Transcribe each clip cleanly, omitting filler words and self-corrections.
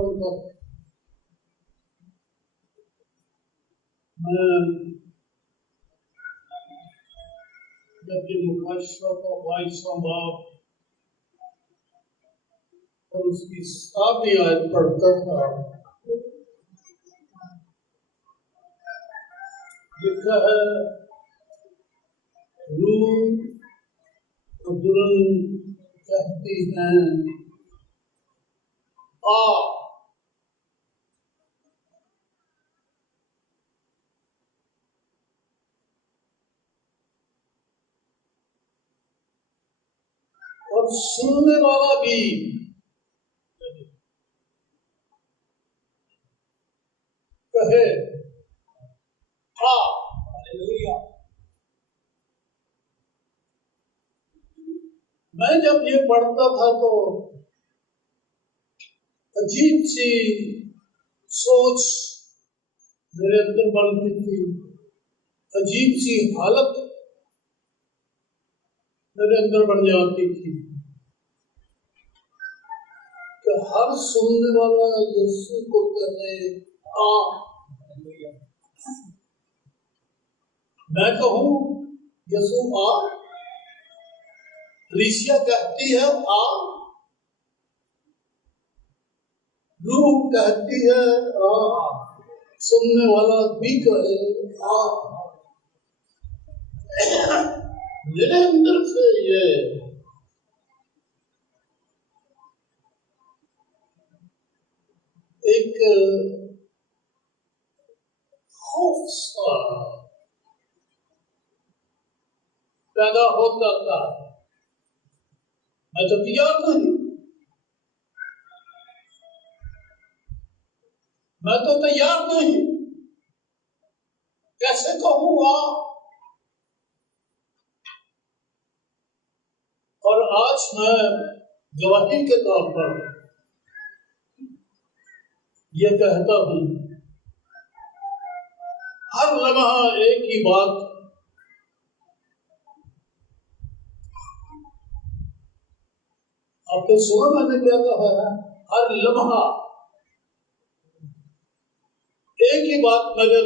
उनका। मैं जब ये मुकाशवा का 22वां बाब और उसकी 7वीं आयत पढ़ता था, लिखा है रूह दुल्हन कहती हैं आ, और सुनने वाला भी कहे आ। मैं जब ये पढ़ता था तो अजीब सी सोच मेरे अंदर बनती थी, अजीब सी हालत मेरे अंदर बन जाती थी कि हर सुनने वाला यीशु को कहे आ। मैं कहूँ यीशु आ, ऋषिया कहती है आ, रूह कहती है आ, सुनने वाला भी कहे आ। मेरे अंदर से ये एक खौफ सा पैदा होता था। मैं तो तैयार नहीं, मैं तो तैयार नहीं, कैसे कहूँगा। और आज मैं गवाही के तौर पर यह कहता हूँ, हर लम्हा एक ही बात, आपने सुना मैंने क्या कहा है, हर लम्हा एक ही बात मेरे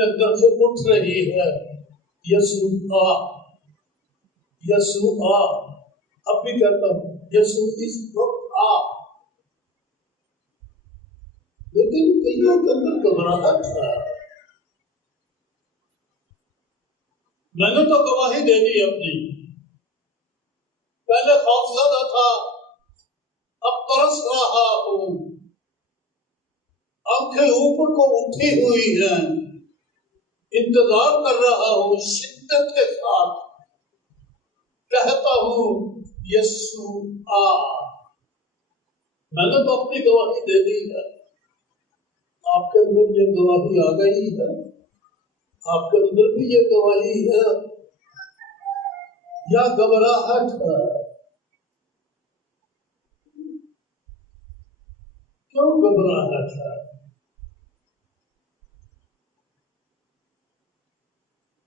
अंदर से उठ रही है, यीशु आ, यीशु आ। अब भी कहता हूँ यीशु इस वक्त आ। लेकिन कईयों के अंदर घबराहट है। मैंने तो गवाही दे दी अपनी, पहले खौफजदा था, अब तरस रहा हूँ, आंखें ऊपर को उठी हुई हैं, इंतजार कर रहा हूँ, शिद्दत के साथ कहता हूँ यीशु आ। मैंने तो अपनी गवाही दे दी है, आपके अंदर ये गवाही आ गई है, आपके अंदर भी ये गवाही है या घबराहट है? क्यों घबराहट है?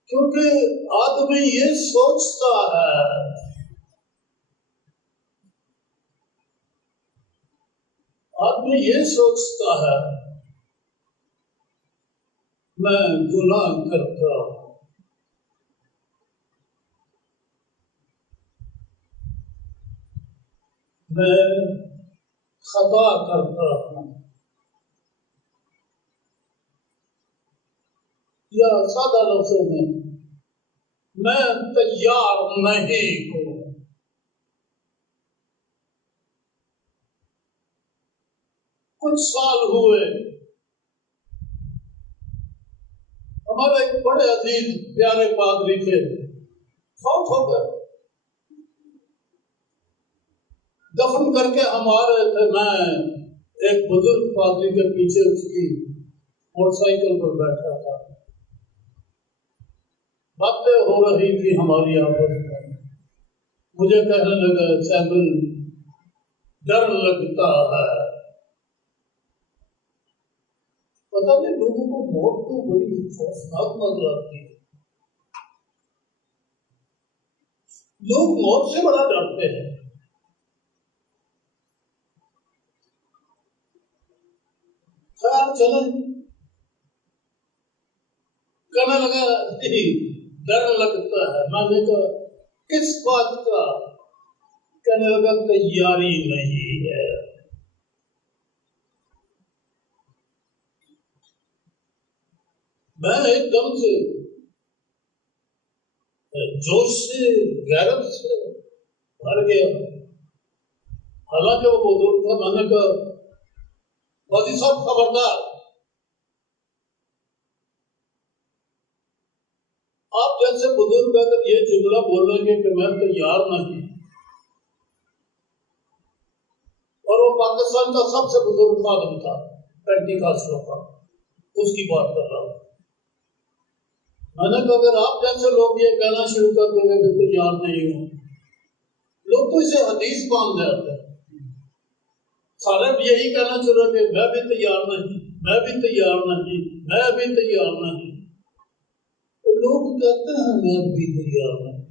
क्योंकि आदमी ये सोचता है, आदमी ये सोचता है मैं गुनाह करता हूं, मैं खता करता हूं, या सादा लफ्ज़ों में मैं तैयार नहीं हूं। कुछ साल हुए, हमारे एक बड़े अजीज प्यारे पादरी थे, फौत हो गए। दफन करके हम आ रहे थे, मैं एक बुजुर्ग पादरी के पीछे उसकी मोटरसाइकिल पर बैठा था, बातें हो रही थी हमारी आपस में। मुझे कहने लगा सैमुअल डर लगता है। पता नहीं लोगों को मौत तो बड़ी खौफनाक नजर आती है, लोग मौत से बड़ा डरते हैं। खैर चले, कहने लगा डर लगता है। मैंने कहा किस बात का? कहने लगा तैयारी नहीं है। मैं एकदम से जोश से, गैरत से भर गया। हालांकि वो बुजुर्ग था। मैंने कहा वादी साहब खबरदार, आप जैसे बुजुर्ग अगर ये जुमला बोलेंगे कि मैं तैयार नहीं, और वो पाकिस्तान का सबसे बुजुर्ग खादिम था, पेंटिकॉस्टल का, उसकी बात कर रहा हूं। मैंने कहा अगर आप जैसे लोग ये कहना शुरू कर देंगे कि तैयार नहीं हो, लोग तो इसे हदीस मान जाते हैं। सारे भी यही कहना शुरू कि मैं भी तैयार नहीं, मैं भी तैयार नहीं, मैं भी तैयार नहीं। तो लोग कहते हैं मैं भी तैयार नहीं।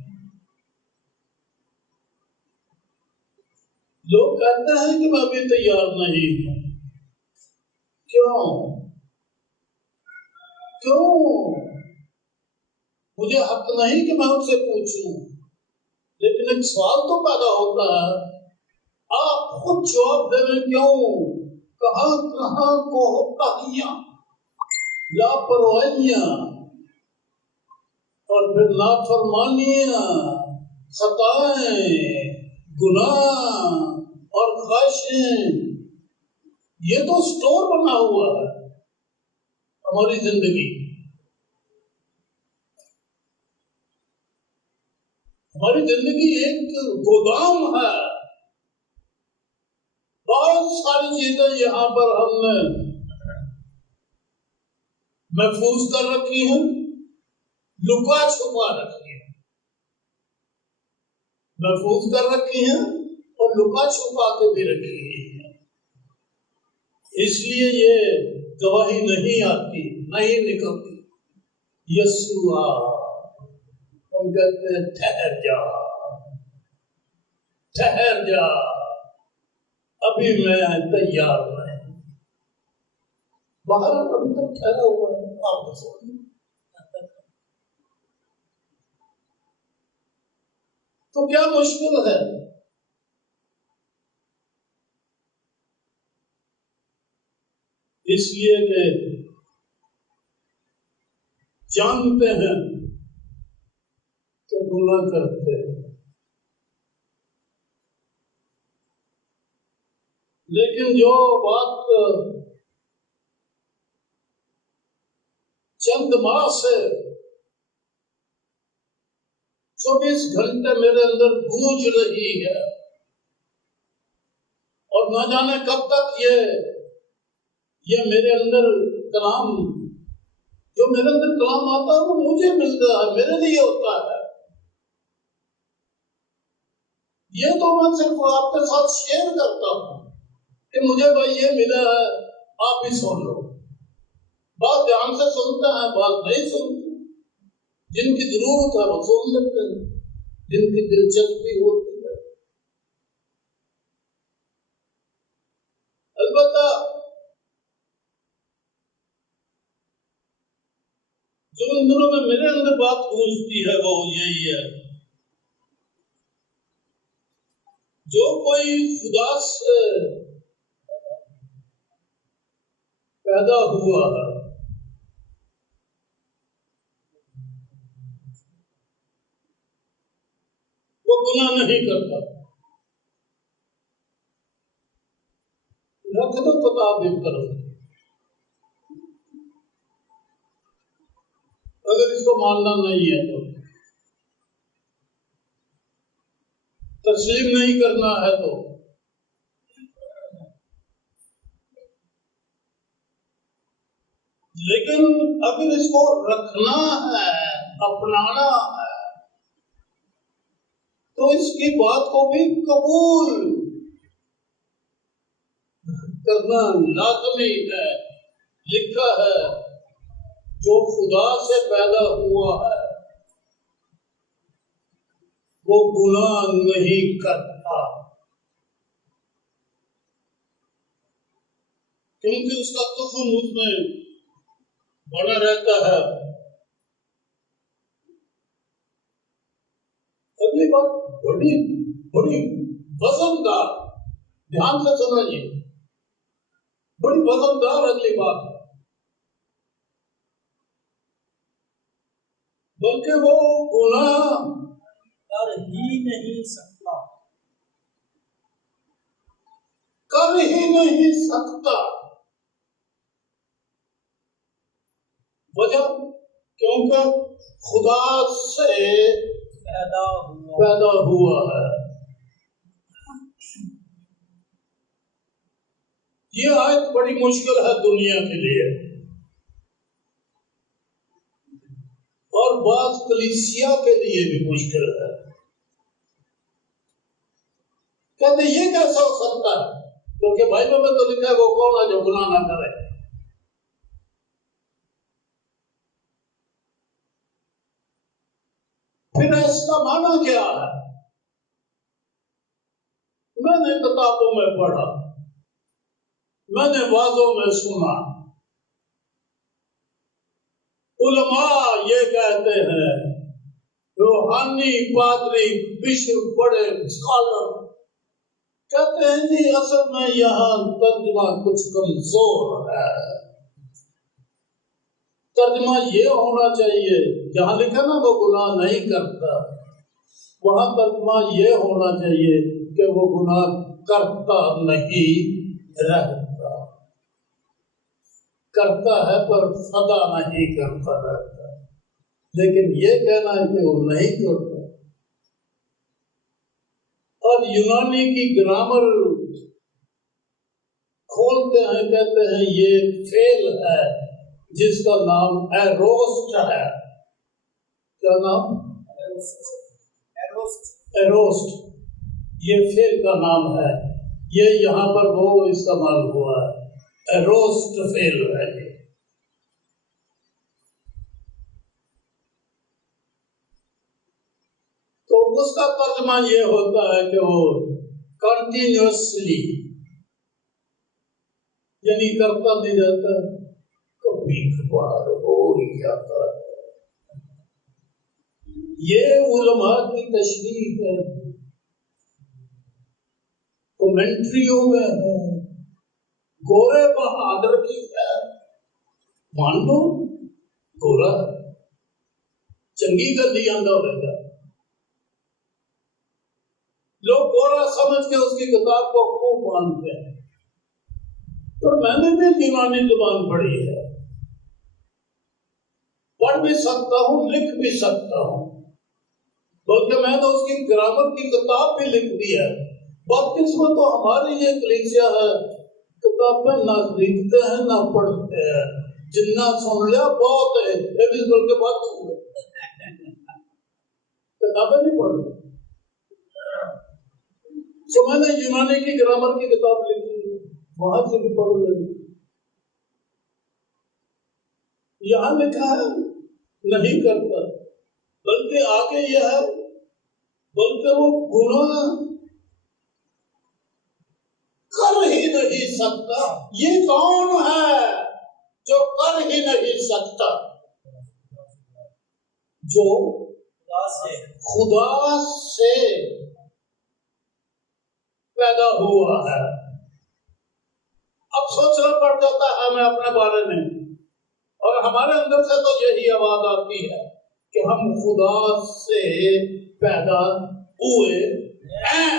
लोग कहते हैं कि मैं भी तैयार नहीं हूं। क्यों? क्यों? मुझे हक नहीं कि मैं उनसे पूछूं, लेकिन एक सवाल तो पैदा होता है, आप खुद जवाब देने क्यों? कहां कहां कोताहियां, लापरवाहियां और फिर नाफरमानियां, खताएं, गुनाह और ख्वाहिशें, ये तो स्टोर बना हुआ है हमारी जिंदगी। हमारी जिंदगी एक गोदाम है। बहुत सारी चीजें यहाँ पर हमने महफूज कर रखी हैं, लुका छुपा रखी है, महफूज कर रखी हैं और लुका छुपा के भी रखी है। इसलिए ये गवाही नहीं आती, नहीं निकलती। यस्सुआ हम कहते हैं ठहर जा, ठहर जा, अभी मैं तैयार नहीं। बाहर अभी तक ठहरा हुआ है, आप सोचिए। तो क्या मुश्किल है? इसलिए कि जानते हैं कि गुनाह करते हैं, लेकिन जो बात चंद माह से 24 घंटे मेरे अंदर गूंज रही है, और न जाने कब तक ये मेरे अंदर कलाम, जो मेरे अंदर कलाम आता है वो मुझे मिलता है, मेरे लिए होता है। ये तो मैं सिर्फ आपके साथ शेयर करता हूं कि मुझे भाई ये मिला है, आप भी सुन लो। बात ध्यान से सुनते हैं, बात नहीं सुनते। जिनकी जरूरत है वो सुन लेते हैं, जिनकी दिलचस्पी होती है। अलबत्ता जो इन दिनों में मेरे अंदर बात गूंजती है वो यही है, जो कोई खुदा से पैदा हुआ है वो गुनाह नहीं करता। रख दो किताब एक तरफ, अगर इसको मानना नहीं है तो, तस्लीम नहीं करना है तो। लेकिन अगर इसको रखना है, अपनाना है, तो इसकी बात को भी कबूल करना लाजमी है। लिखा है जो खुदा से पैदा हुआ है वो गुनाह नहीं करता, क्योंकि उसका तुफुन उसमें बना रहता है। अगली बात बड़ी बड़ी वजनदार, ध्यान से समझिए, बड़ी वजनदार अगली बात है। बल्कि वो गुनाह कर ही नहीं सकता, कर ही नहीं सकता। वजह क्योंकि खुदा से पैदा हुआ है। ये आयत बड़ी मुश्किल है दुनिया के लिए, और बात कलीसिया के लिए भी मुश्किल है। कहते ये कैसा हो सकता है, क्योंकि बाइबल में तो लिखा है वो कौन है जो गुनाह ना करे। फिर इसका माना क्या है? मैंने किताबों में पढ़ा, मैंने वादों में सुना, उलमा ये कहते हैं, रूहानी पादरी बिशप बड़े स्कॉलर कहते हैं जी असल में यहाँ तर्जुमा कुछ कमजोर है। तर्जुमा ये होना चाहिए, जहाँ लिखा ना वो गुनाह नहीं करता, वहां तर्जुमा ये होना चाहिए कि वो गुनाह करता नहीं रहता, करता है पर सदा नहीं करता रहता। लेकिन ये कहना है कि वो नहीं करता। और यूनानी की ग्रामर खोलते हैं, कहते हैं ये फेल है जिसका नाम एरोस्ट है। क्या नाम? एरोस्ट। ये फेल का नाम है। ये यहाँ पर वो इस्तेमाल हुआ है, एरोस्ट फेल है। तो उसका तर्जुमा ये होता है कि वो कंटिन्यूअसली, यानी करता नहीं रहता, कभी कभार हो ही जाता है। ये उलमा की तशरीह है, कमेंट्रियों में है, गोरे बहादुर की है। मान लो गोरा चंगी गल आंदा होगा, लोग गोरा समझ के उसकी किताब को खूब मानते हैं। तो मैंने भी यूनानी जुबान पढ़ी है, पढ़ भी सकता हूँ, लिख भी सकता हूँ, बल्कि मैंने उसकी ग्रामर की किताब भी लिख दी है। बदकिस्मत तो हमारी ये कलीसिया है, किताबें ना लिखते हैं ना पढ़ते हैं। जिन्ना सुन लिया बहुत है, ये भी बल्कि बात हुए किताबें नहीं पढ़ते। तो मैंने यूनानी की ग्रामर की किताब लिखी, वहां से भी पढ़ लेंगे। यहाँ लिखा है नहीं करता, बल्कि आगे यह है, बल्कि वो गुनाह कर ही नहीं सकता। ये कौन है जो कर ही नहीं सकता? जो खुदा से पैदा हुआ है। अब सोचना पड़ जाता है हमें अपने बारे में, और हमारे अंदर से तो यही आवाज आती है कि हम खुदा से पैदा हुए हैं।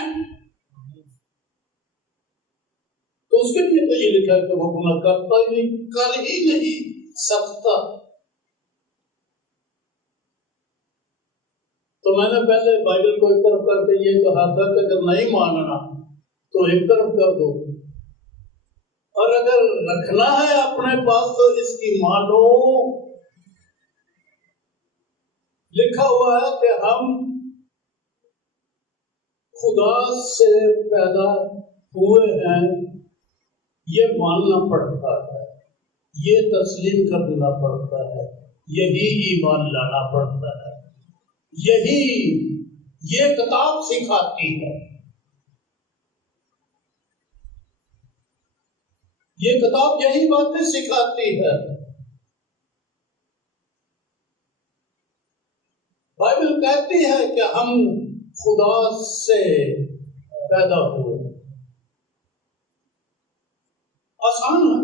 तो उसके लिए तो ये लिखा है कि वो गुनाह करता ही नहीं, कर ही नहीं सकता। तो मैंने पहले बाइबल को एक तरफ करके ये कहा था कि अगर नहीं मानना तो एक तरफ कर दो, और अगर रखना है अपने पास तो इसकी मानो। लिखा हुआ है कि हम खुदा से पैदा हुए हैं, ये मानना पड़ता है, ये तस्लीम करना पड़ता है, यही ईमान लाना पड़ता है, यही ये किताब सिखाती है। ये किताब यही बातें सिखाती है। बाइबल कहती है कि हम खुदा से पैदा हुए। आसान है।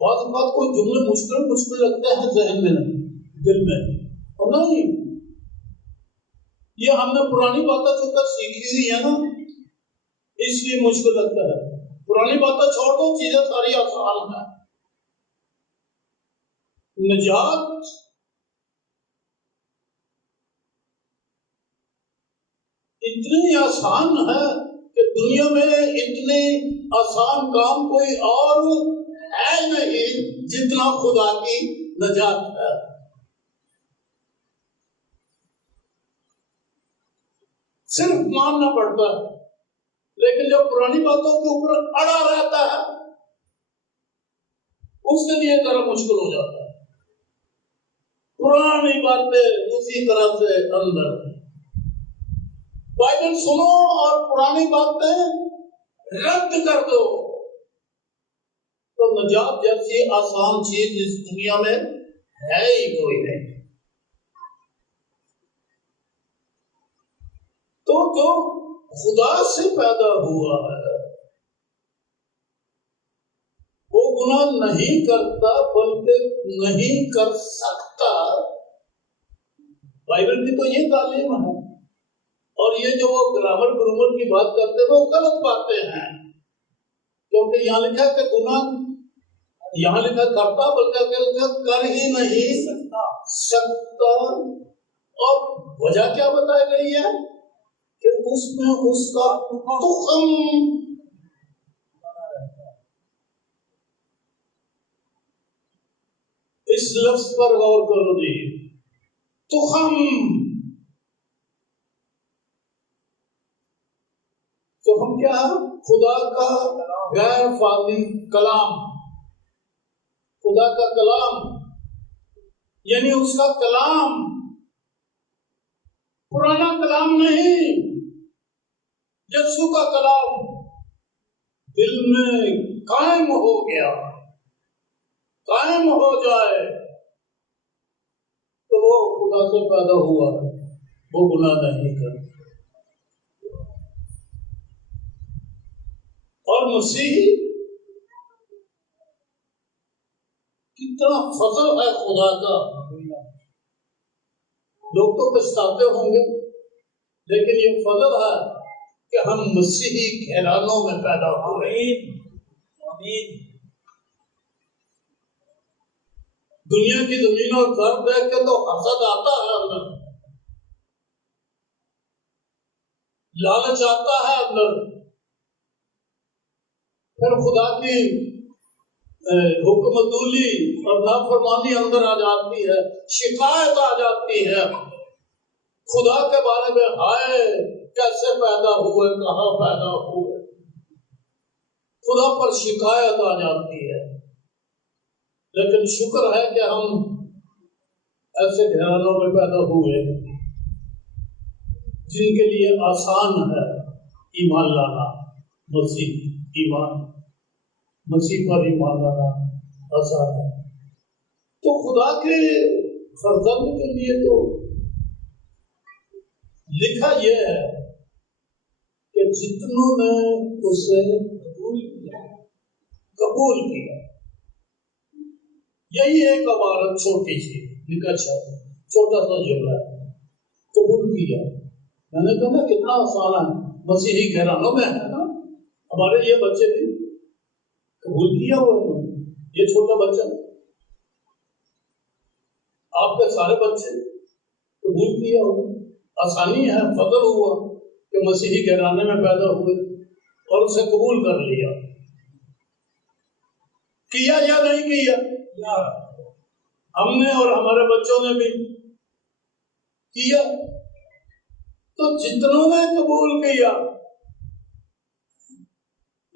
बात कोई जुमले मुश्किल लगते हैं जहन में, दिल में, और नहीं, ये हमने पुरानी बातें जो तक सीखी हुई है ना, इसलिए मुश्किल लगता है। पुरानी बातें छोड़ दो, चीजें सारी आसान है। निजात इतनी आसान है कि दुनिया में इतने आसान काम कोई और है नहीं जितना खुदा की निजात है। सिर्फ मानना पड़ता है, लेकिन जब पुरानी बातों के ऊपर अड़ा रहता है उसके लिए जरा मुश्किल हो जाता है। पुरानी बातें उसी तरह से अंदर, बाइबल सुनो और पुरानी बातें रद्द कर दो, तो निजात जैसी आसान चीज इस दुनिया में है ही कोई नहीं। तो जो खुदा से पैदा हुआ है वो गुनाह नहीं करता, बल्कि नहीं कर सकता। बाइबल की तो ये तालीम है। और ये जो वो ग्रामर ग्रूमर की बात करते हैं वो गलत बातें हैं, क्योंकि यहाँ लिखा है कि गुनाह, यहाँ लिखा करता बल्कि लिखा कर ही नहीं सकता। और वजह क्या बताई गई है कि उसमें उसका तुखम, इस लफ्ज पर गौर करो जी, तुखम। तो हम क्या, खुदा का गैर फादी कलाम, खुदा का कलाम यानी उसका कलाम, पुराना कलाम नहीं, यीशु का कलाम दिल में कायम हो गया, कायम हो जाए तो वो खुदा से पैदा हुआ, वो गुनाह नहीं करता। और मसीह कितना फजल है खुदा का। लोग तो पछताते होंगे, लेकिन ये फजल है कि हम मसीही घरानों में पैदा हुए। दुनिया की जमीन और घर देख के तो हसद आता है अंदर, लालच आता है अंदर, फिर खुदा की हुक्मतूली और नाफरमानी अंदर आ जाती है, शिकायत आ जाती है खुदा के बारे में, हाय कैसे पैदा हुए, कहाँ पैदा हुए, खुदा पर शिकायत आ जाती है। लेकिन शुक्र है कि हम ऐसे घरानों में पैदा हुए जिनके लिए आसान है ईमान लाना, मसीह ईमान, मसीह पर ईमान लाना आसान है। तो खुदा के फर्जंद के लिए तो लिखा यह है कि जितनों ने उसे कबूल किया, यही एक इबारत छोटी सी निकच है, छोटा सा जुमला, कबूल किया। मैंने कहा ना कितना आसान है, मसीही घरानों में है ना, हमारे ये बच्चे भी कबूल किया हुआ है। ये छोटा बच्चा, आपके सारे बच्चे कबूल किया हुआ, आसानी है, फजल हुआ कि मसीही घराने में पैदा हुए और उसे कबूल कर लिया। किया या नहीं किया? हमने और हमारे बच्चों ने भी किया। तो जितनों ने कबूल किया,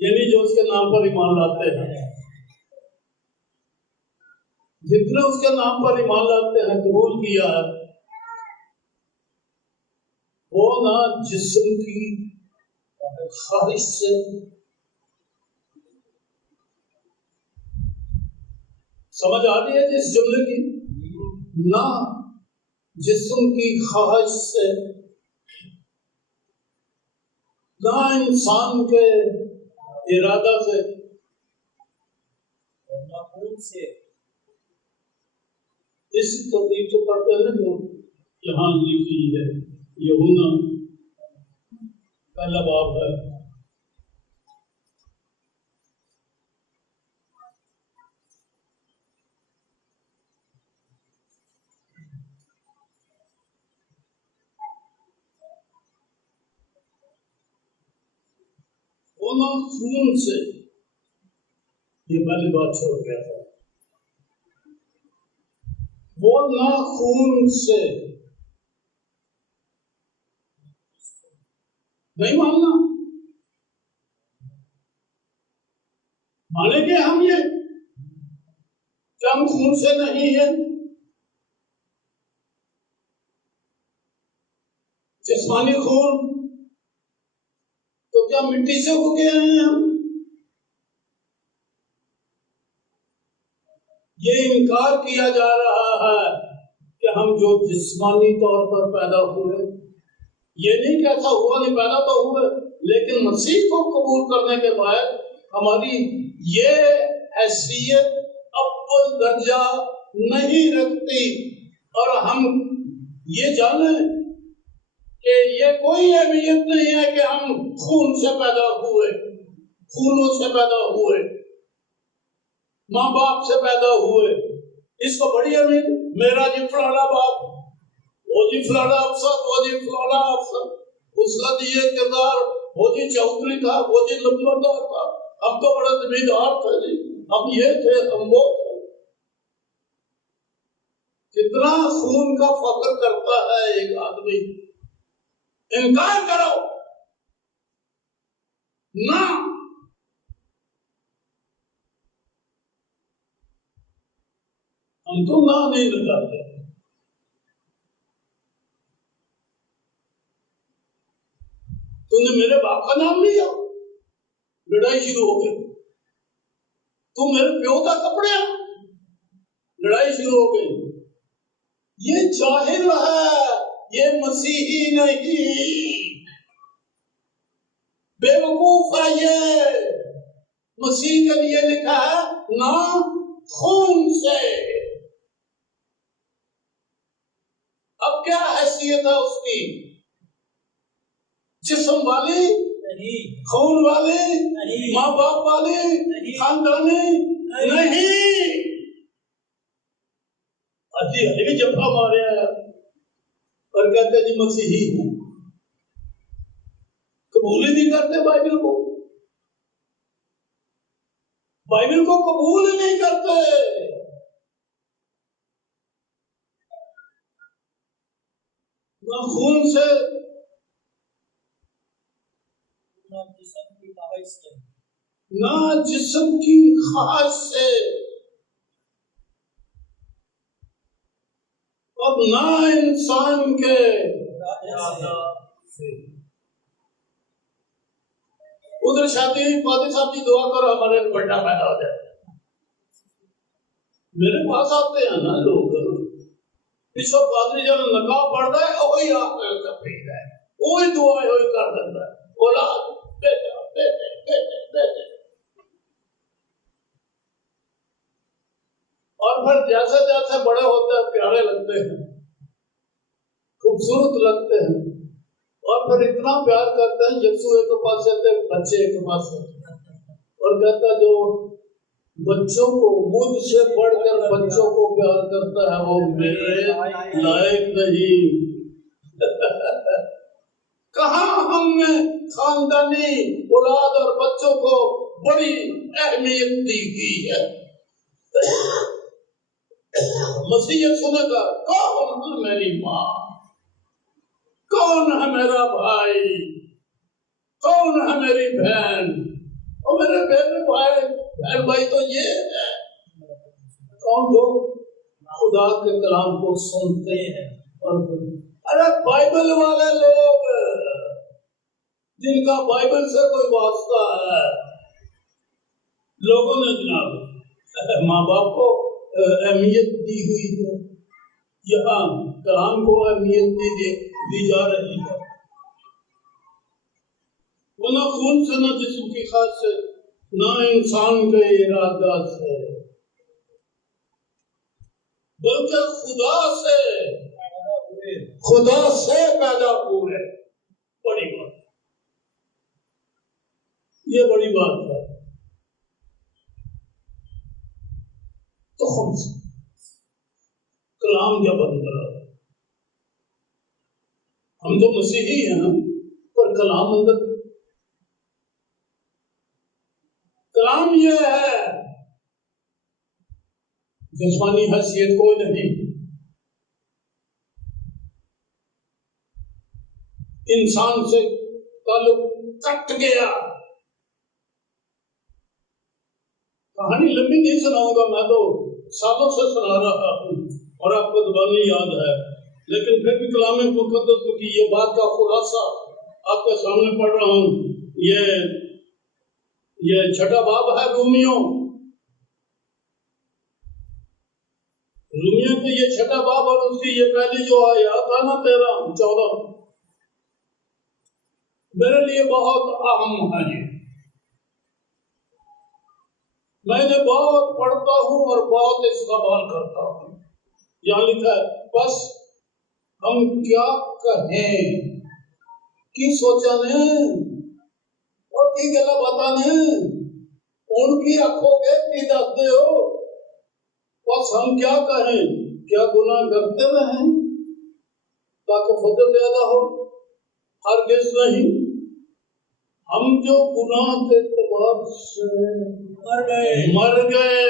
यानी जो उसके नाम पर ईमान लाते हैं, जितने उसके नाम पर ईमान लाते हैं, कबूल किया है, वो ना जिस्म की ख्वाहिश से समझ आ रही है जिस जुमले की? ना जिस्म की ख्वाहिश से, ना इंसान के इरादा से, ना खून से। इस तरतीब से पढ़ते हैं जो यहाँ लिखी है। यूहन्ना पहला बाब है। वो ना खून से, ये पहली बात छोड़ गया था। वो ना खून से, नहीं मानना, मानेंगे हम ये कि हम खून से नहीं है, जिस्मानी खून, तो क्या मिट्टी से हो गए हैं हम? ये इनकार किया जा रहा है कि हम जो जिस्मानी तौर पर पैदा हुए, ये नहीं कैसा हुआ, नहीं पैदा तो हुए, लेकिन मसीह को कबूल करने के बाद हमारी ये हैसियत अव्वल दर्जा नहीं रखती। और हम ये जाने कि ये कोई अहमियत नहीं है कि हम खून से पैदा हुए, खूनों से पैदा हुए, माँ बाप से पैदा हुए, इसको बड़ी अमीर, मेरा जी फलाना बाप, वो जी फलाना अफसर, वो जी फलाना अफसर, उसका जी ये किरदार, वो जी चौधरी था, वो जी लंबरदार था, हम तो बड़े जमींदार थे जी, हम ये थे, हम वो थे। कितना खून का फख्र करता है एक आदमी, इनकार करो ना, हम तो ना नहीं लगाते। तूने मेरे बाप का नाम लिया, लड़ाई शुरू हो गई। तू मेरे प्यो का कपड़े, लड़ाई शुरू हो गई। ये जाहिल है, ये मसीही नहीं, बेवकूफ है ये। मसीह के लिए लिखा है ना खून से। अब क्या हैसियत है उसकी? जिस्म वाली नहीं, खून वाले, नहीं, माँ बाप वाले, नहीं, खानदानी नहीं। अजी अभी भी जफा मारे और कहते जी मसीही हूं, कबूल ही नहीं करते बाइबल को, बाइबल को कबूल ही नहीं करते। ना खून से, ना जिस्म की ख्वाहिश से, ना जिस्म की ख्वाहिश से, और ना इंसान के इरादा से। उधर शादी पादी साहब की दुआ करो हमारे बड़ा पैदा हो जाए। मेरे पास आते हैं ना लोग, बिशप पादरी जब नकाब पढ़ता है वही आके करता है, वही दुआएं वही कर देता है, औलाद बेटा बेटे बेटे बेटे। और फिर जैसे जैसे बड़े होते हैं प्यारे लगते हैं, खूबसूरत लगते हैं, और फिर इतना प्यार करते हैं, यीशु एक पास से बच्चे एक पास से, और कहता जो बच्चों को मुझसे बढ़कर बच्चों को प्यार करता है वो मेरे लायक नहीं। कहाँ हमने खानदानी औलाद और बच्चों को बड़ी अहमियत दी गई है। मसीह सुनेगा कौन है मेरी माँ, कौन है मेरा भाई, कौन है मेरी बहन, और मेरे बहन भाई बहन भाई तो ये है कौन जो खुदा के कलाम को सुनते हैं। और अरे बाइबल वाले लोग जिनका बाइबल से कोई वास्ता है, लोगों ने जनाब माँ बाप को अहमियत दी हुई है, यहाँ कलाम को अहमियत दी जा रही है। वो न खून से, न जिस्म की खास से, न इंसान के इरादा से, बल्कि खुदा से पैदा हुए। बड़ी बात, ये बड़ी बात है। तो हम कलाम क्या बन रहा है? हम तो मसीही हैं, पर कलाम अंदर, कलाम ये है, जिस्मानी हैसियत कोई नहीं, इंसान से ताल्लुक कट गया। कहानी लंबी नहीं सुनाऊंगा, मैं तो सालों से सुना रहा हूँ और आपको ज़बानी याद है, लेकिन फिर भी कलाम मुक़द्दस की ये बात का खुलासा आपके सामने पढ़ रहा हूँ। ये छठा बाब है रोमियो के ये छठा बाब, और उसकी ये पहली जो आयत था ना 13-14, मेरे लिए बहुत अहम है। ये मैंने बहुत पढ़ता हूँ और बहुत इस्तेमाल करता हूँ। यहाँ लिखा है, बस हम क्या कहें कि सोचा ने और की गला बता ने उनकी आंखों के की दसते हो। बस हम क्या कहें, क्या गुनाह करते रहें ताकि फजल ज्यादा हो? हरगिज़ नहीं। हम जो गुनाह के तबाब से मर गए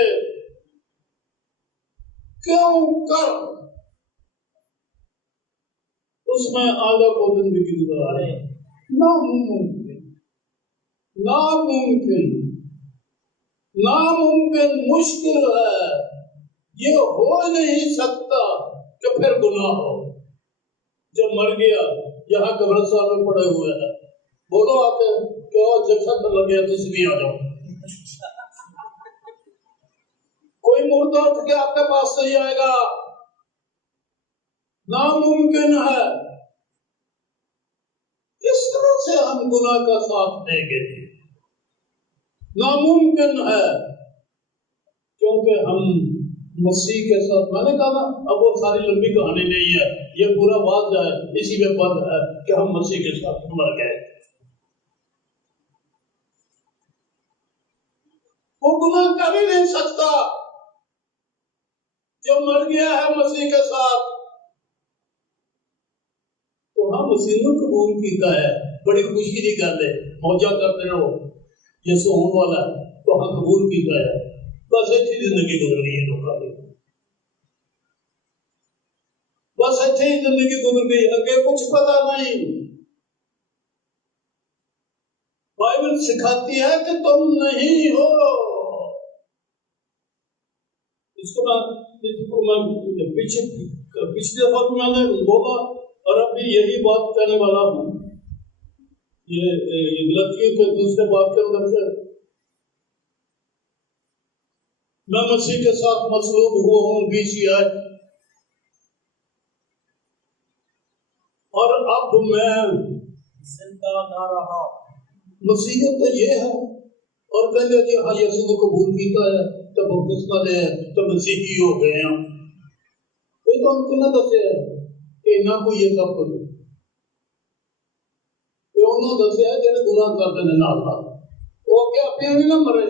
क्यों कर उसमें आधा को जिंदगी गुजारे। नामुमकिन मुश्किल है, ये हो नहीं सकता कि फिर गुनाह हो। जब मर गया, यहाँ कब्रिस्तान में पड़े हुए हैं, बोलो आके क्यों जब लग गया तो भी आ जाओ। कोई मुर्दा उठ के आपके पास नहीं आएगा। नामुमकिन है। किस तरह से हम गुनाह का साथ देंगे? नामुमकिन है, क्योंकि हम मसीह के साथ, मैंने कहा ना, अब वो सारी लंबी कहानी नहीं है, ये पूरा बात है, इसी में पद है कि हम मसीह के साथ मर गए। वो गुनाह कर ही नहीं सकता जो मर गया है मसीह के साथ। तो हम मसीह को कबूल किया है, बड़ी खुशी की गल है, मौजा करते रहो, यीशु होने वाला है, तो हम कबूल किया है। बस अच्छी जिंदगी गुजर गई है लोगों की, बस अच्छी जिंदगी गुजर गई, अगे कुछ पता नहीं। बाइबल सिखाती है कि तुम नहीं हो। इसको मैं पिछली दफा भी मैंने बोला और अभी यही बात कहने वाला हूँ। ये गलतियों के दूसरे बात के अंदर से, मैं मसीह के साथ मसलूब हुआ हूँ BCI, और अब मैं जिंदा ना रहा। मसीह तो ये है, और पहले जी हाँ यीशु को कबूल किया है, तो बपतिस्मा लिया है, तो मसीही हो गए हैं। ये तो हम कितना दसे है कि ना कोई ये सब कुछ क्यों ना दसे है जेने गुनाह करते ने नाल नाल, वो क्या अपने नहीं ना मरे,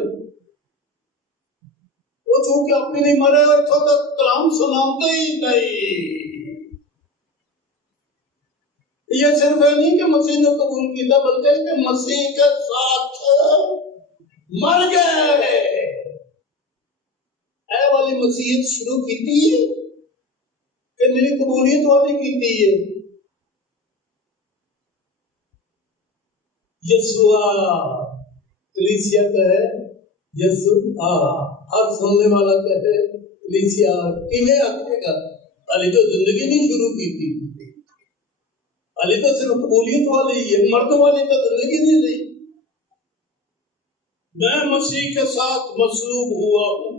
वो चूंकि अपने नहीं मरे, इथों तक कलाम सुनाते ही नहीं। ये सिर्फ है नहीं कि मसीह ने कबूल किया, बल्कि कि मसीह के साथ मर गए। ऐ वाली मसीहत शुरू की थी कि मेरी कबूलियत वाली की थी। यीशुआ कलीसिया कहे, यीशुआ हर सुनने वाला कहे कलीसिया, किਵੇਂ आखेगा? अली तो जिंदगी नहीं शुरू की थी, अली तो सिर्फ कबूलियत वाली है, मर्द वाली तो जिंदगी नहीं दी। मैं मसीह के साथ मसलूब हुआ हूँ,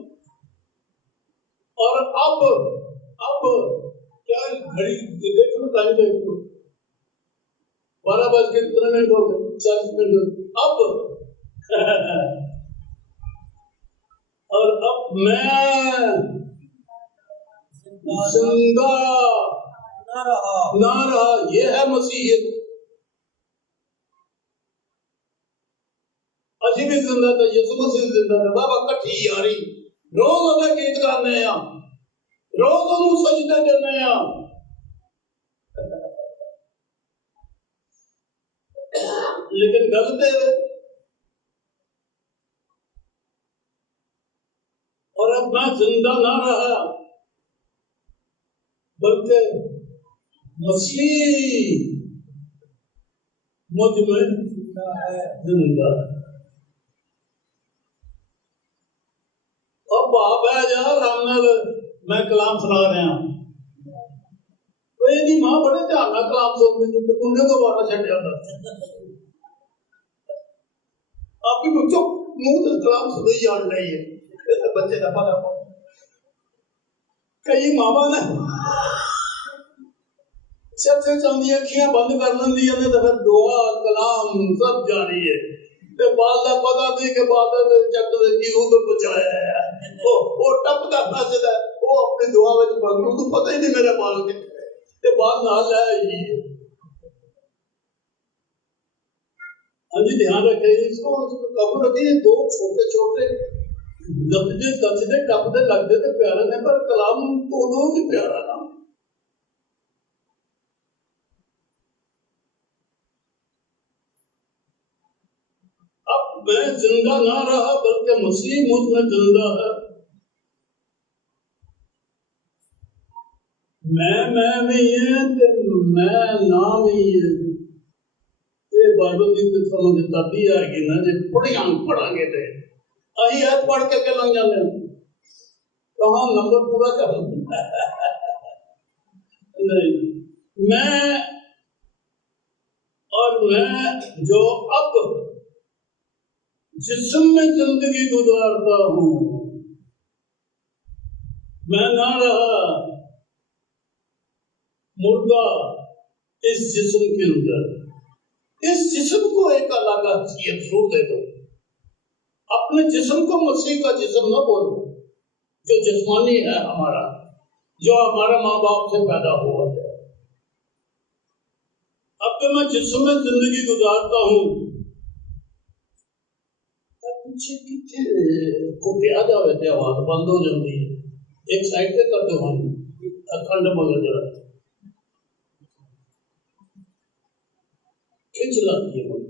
और अब क्या घड़ी देखो, टाइम देखो, 12:03 हो गए, 40 मिनट। अब और अब मैं जिंदा ना रहा, ये है मसीहियत। ਅਸੀਂ भी जिंदा था, यीशु मसीह जिंदा था। बाबा कट्ठी यारी, रोज ਉਹਦੇ गीत गाने ਆ, रोज ਉਹਨੂੰ सजदे देने आ। लेकिन गलत है, और अब मैं जिंदा ना रहा, बल्कि मसीह मुझ में जिंदा है। और बाप है यार, रामनाल मैं कलाम सुना रहा, तो यदि मां बड़े ध्यान नाल कलाम सुनती थी, तो कुंडे को बारा छड़ जाता। आप भी बच्चों मुंह से कलाम सुन ही जान रही है, बच्चे का पता। कई मावा ने सबसे चांदी अखियां बंद कर लेंदी है, तो फिर दुआ कलाम सब जारी है। ते बाल दा पता नहीं कि बात है चक दे जीव को बचाया है, वो टपदा फसदा, वो अपनी दुआ विच मगरू को पता ही नहीं मेरा बाल के ते बाल नाल है ही। हाँ जी, ध्यान रखे इसको, कबूल रखिए। दो छोटे छोटे लफ्ज़ तचदे टपदे लगदे ते प्यारे ने, पर कलाम तो दो भी प्यारा ना। अब मैं जिंदा ना रहा, बल्कि मसीह मुझ में जिंदा है। मैं भी है ते मैं नाम ही है। ये बाइबल की तो समझ तभी आएगी ना जे पढ़ांगे थे। अही है पढ़ के लंघ जाने, कहाँ नंबर पूरा कर नहीं। मैं जो अब जिस्म में जिंदगी गुजारता हूँ, मैं ना रहा मुर्दा इस जिस्म के अंदर। इस जिस्म को एक अलग हैसियत दे दो। अपने जिस्म को मसीह का जिस्म ना बोलो, जो जिस्मानी है हमारा, जो हमारा माँ बाप से पैदा हुआ है। अब तो मैं जिस्म में जिंदगी गुजारता हूँ, पीछे कितने को प्यार जावे थे, आवाज बंद हो जाती है। एक साइड पे करते हो अखंड मगर जरा खींच लाती है मन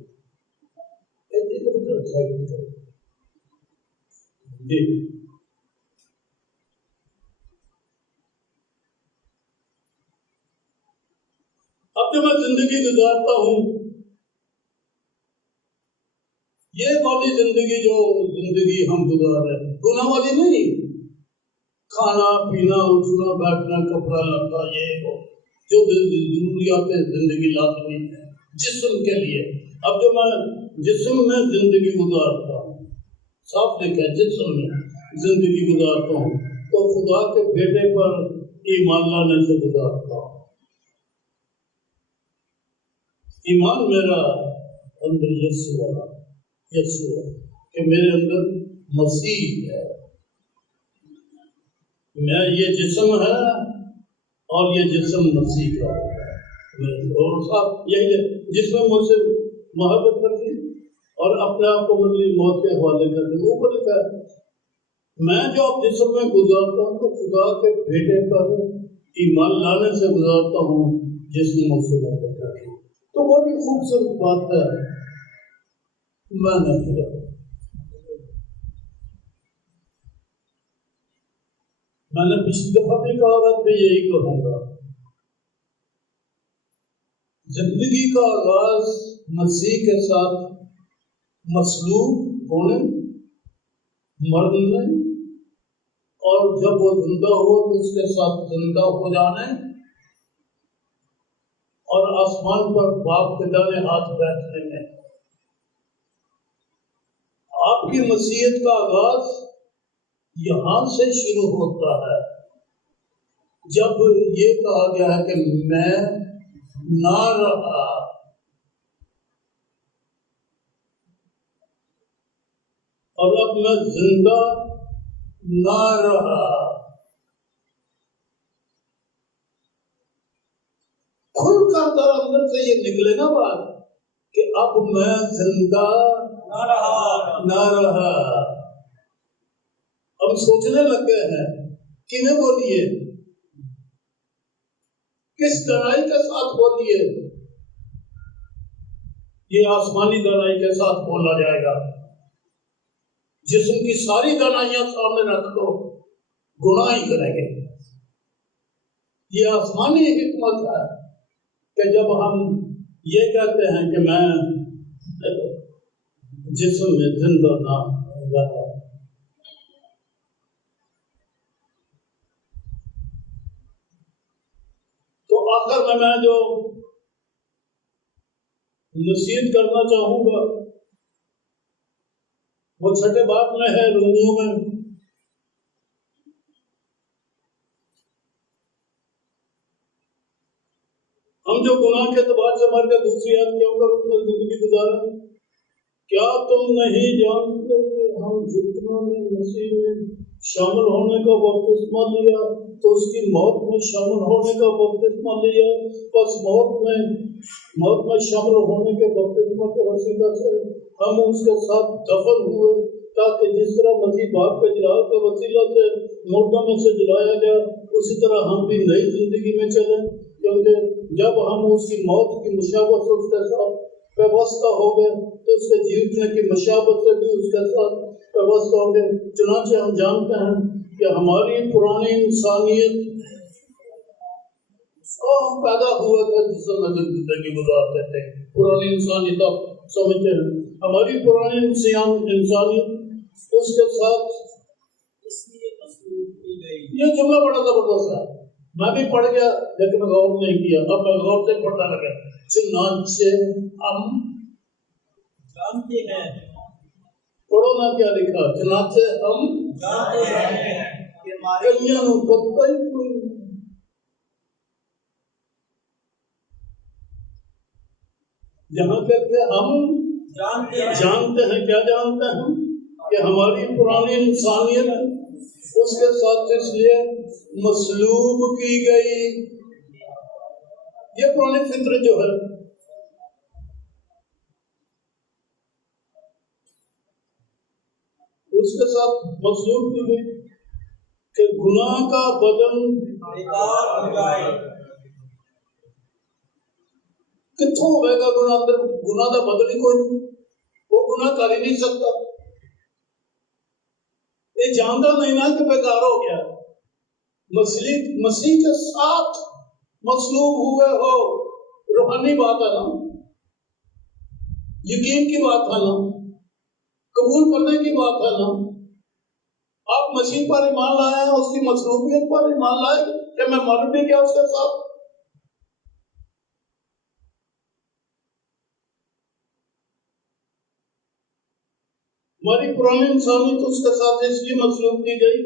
जी। अब जब मैं जिंदगी गुजारता हूँ, ये वाली जिंदगी जो जिंदगी हम गुजार रहे हैं, गुनाह वाली नहीं। खाना पीना उठना बैठना कपड़ा लत्ता, ये वो जो जरूरियात जिंदगी लाजमी है जिस्म के लिए। अब जो मैं जिस्म में जिंदगी गुजारता हूँ, साफ लिखा है जिस्म में जिंदगी गुजारता हूँ, तो खुदा के बेटे पर ईमान लाने से गुजारता हूँ। ईमान मेरा अंदर यीशु है कि मेरे अंदर मसीह है। मैं ये जिस्म है और ये जिस्म मसीह का है। और साहब यही है जिसमें मुझसे मोहब्बत रखी और अपने आप को बदली मौत के हवाले कर दी। ऊपर लिखा है मैं जो अब जिस्म में गुजारता हूँ, तो खुदा के बेटे पर ईमान लाने से गुजारता हूँ जिसने मुझसे मोहब्बत रखी। तो बड़ी खूबसूरत बात है। मैं नहीं रहा, मैंने पिछली दफा भी कहा, अब भी यही कहूंगा, जिंदगी का आगाज मसीह के साथ मसलूब होने, मरने, और जब वो जिंदा हो तो उसके साथ जिंदा हो जाने और आसमान पर बाप के दाने हाथ बैठने में। आपकी मसीहत का आगाज यहां से शुरू होता है। जब ये कहा गया है कि मैं ना रहा, और अब मैं जिंदा ना रहा, खुलकर तर अंदर से ये निकले ना बात कि अब मैं जिंदा ना रहा। हम सोचने लग गए हैं किन्हें बोलिए, किस दनाई के साथ बोलिए, ये आसमानी दनाई के साथ बोला जाएगा। जिस्म की सारी दनाइयां सामने रख लो, गुनाह ही करेंगे। ये आसमानी हिकमत है कि जब हम ये कहते हैं कि मैं जिस्म में जिंदा ना रहा। तो आखिर में मैं जो नसीहत करना चाहूंगा वो छठे बाब में है, रोमियो में। हम जो गुनाह के एतबार से मर गए, दूसरी याद क्यों कर उसमें जिंदगी गुजारें। क्या तुम नहीं जानते कि हम जितना ने मसीह में शामिल होने का बपतिस्मा लिया तो उसकी मौत में शामिल होने का बपतिस्मा लिया। बस मौत में शामिल होने के बपतिस्मा के वसीला से हम उसके साथ दफन हुए, ताकि जिस तरह मसीह बाप के जिलाल के वसीला से मुर्दों में से जिलाया गया, उसी तरह हम भी नई जिंदगी में चले। क्योंकि जब हम उसकी मौत की मुशाबत से उसके साथ व्यवस्था हो गए तो उसके जीवने की मशाबत से भी उसके साथ व्यवस्था हो गए। चुनांचे हम जानते हैं कि हमारी पुरानी इंसानियत पैदा हुआ था जिसमें जिंदगी गुजारते थे। पुरानी इंसानियत आप समझते हैं, हमारी पुरानी इंसानियत उसके साथ ये जुमला बड़ा जबरदस्त है। मैं भी पढ़ गया लेकिन गौर नहीं किया, अब मैं गौर से पढ़ने लगा। चुनांचे हम जानते हैं, पढ़ो ना क्या लिखा, चुनांचे हम जानते हैं कि कलियां पत्ता ही कोई। यहाँ कहते हम जानते हैं, क्या जानते हैं कि हमारी पुरानी इंसानियत उसके साथ इसलिए मसलूब की गई। ये पुरानी फितरत जो है उसके साथ मसलूब की गई कि गुनाह का बदन बेकार हो जाए। कित्थों होगा गुनाह? अंदर गुनाह का बदल ही कोई नहीं, वो गुनाह कर ही नहीं सकता। ये जानता नहीं ना कि बेकार हो गया। मसीह के साथ मसलूब हुए हो, रूहानी बात है ना, यकीन की बात है ना, कबूल करने की बात है ना। आप मसीह पर ईमान लाए हैं, उसकी मसलूबियत पर ईमान लाए कि मैं मर भी गया उसके साथ। हमारी पुरानी इंसानियत उसके साथ इसलिए मसलूब की गई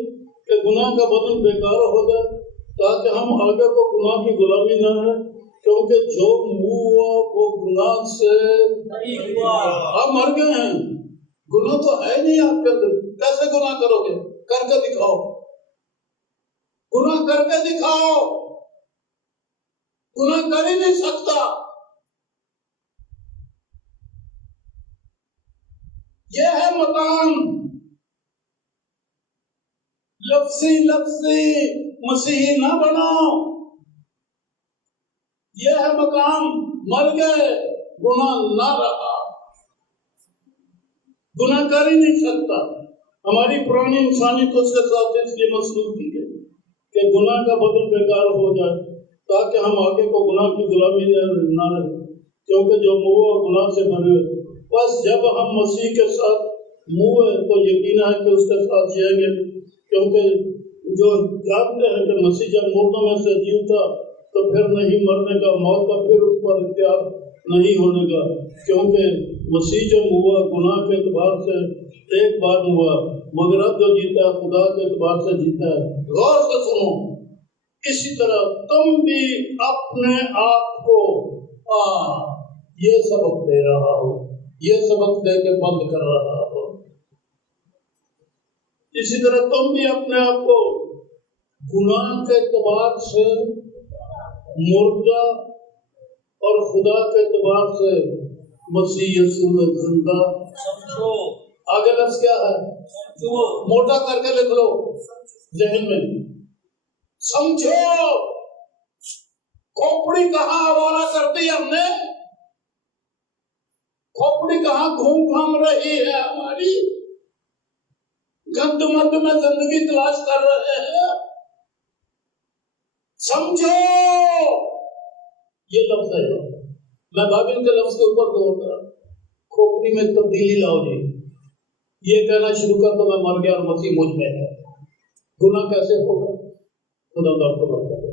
कि गुनाह का बदन बेकार हो जाए, ताकि हम आगे को गुनाह की गुलामी न है। क्योंकि जो मुंह हुआ वो गुनाह से नहीं हुआ। आप मर गए हैं, गुनाह तो है नहीं आपके अंदर। कैसे गुनाह करोगे? करके दिखाओ, गुनाह करके दिखाओ। गुनाह कर ही नहीं सकता। यह है मकाम। लफ्सी मसीही ना बनो। यह है मकाम, मर गए, गुनाह ना रहा, गुनाह कर ही नहीं सकता। हमारी पुरानी इंसानियत उसके साथ इसलिए मसलूब की गई कि गुनाह का बदन बेकार हो जाए, ताकि हम आगे को गुनाह की गुलामी न रहे। क्योंकि जो मुँह गुनाह से भरे, बस जब हम मसीह के साथ मुँह तो यकीन है कि उसके साथ जिएंगे। क्योंकि जो जानते हैं कि मसीह जब मुर्दों में से जी उठा तो फिर नहीं मरने का, मौत का फिर उस पर इख्तियार नहीं होने का। क्योंकि मसीह जब हुआ गुनाह के एतबार से एक बार हुआ, मगर अब जो जीता है खुदा के एतबार से जीता है। गौर से सुनो इसी तरह तुम भी अपने आप को ये सबक दे रहा हो, ये सबक दे के बंद कर रहा हो। इसी तरह तुम भी अपने आप को गुनाह के एतबार से मुर्दा और खुदा के एतबार से मसीह यीशु में जिंदा समझो। आगे लफ्ज क्या है? समझो। मोटा करके लिख लो जहन में, समझो। खोपड़ी कहाँ हवाला करती है हमने? खोपड़ी कहाँ घूम घाम रही है हमारी? गंद मंद में जिंदगी तलाश कर रहे हैं। समझो, ये लफ्ज है। मैं बाइबल के लफ्ज के ऊपर जोर कर, खोपड़ी में तब्दीली लाओ जी। ये कहना शुरू कर तो मैं मर गया और मसीह मुझ में है। गुनाह कैसे होगा? खुदा आपको बता दे।